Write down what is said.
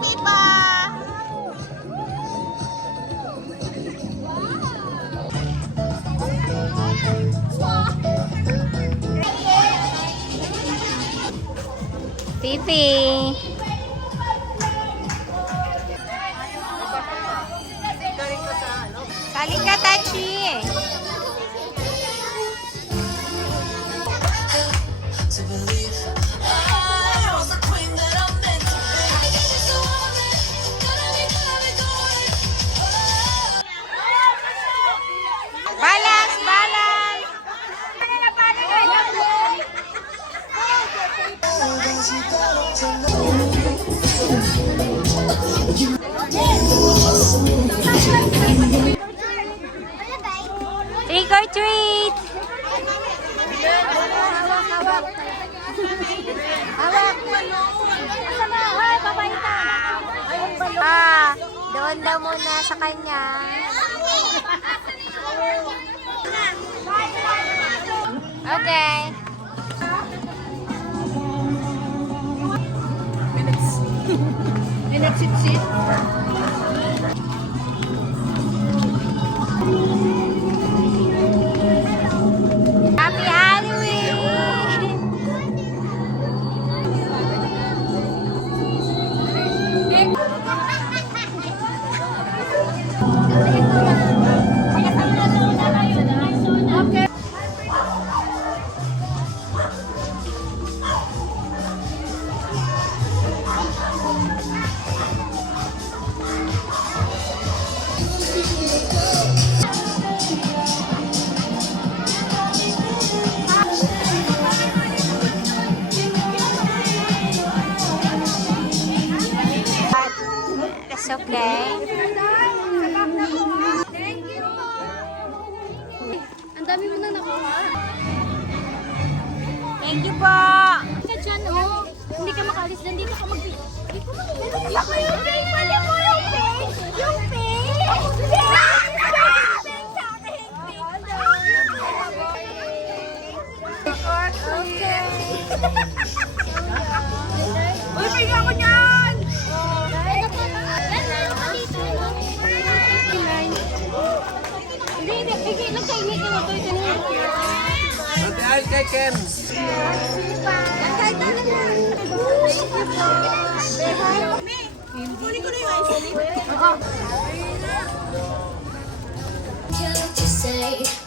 Pipa! Pipi! Sali ka, Tachi! Balance! Balance! Trick or treat! Hawak! Hoy, papaita! Doon daw muna sa kanya. Okay. May nagsit-sit. Happy Halloween! It's okay. Ang dami mo na nakuha. Thank you po. Ka dyan, oh. Hindi ka makalis dyan. Dito ka mag- Ako yung pink! Pwede mo yung pink! Yung pink! Okay. Uy, pwede ako niyan! Hindi. Nagkainit na ito. Ito na. Ate Ay, kay Ken. Kunin ko na yung ice cream. You say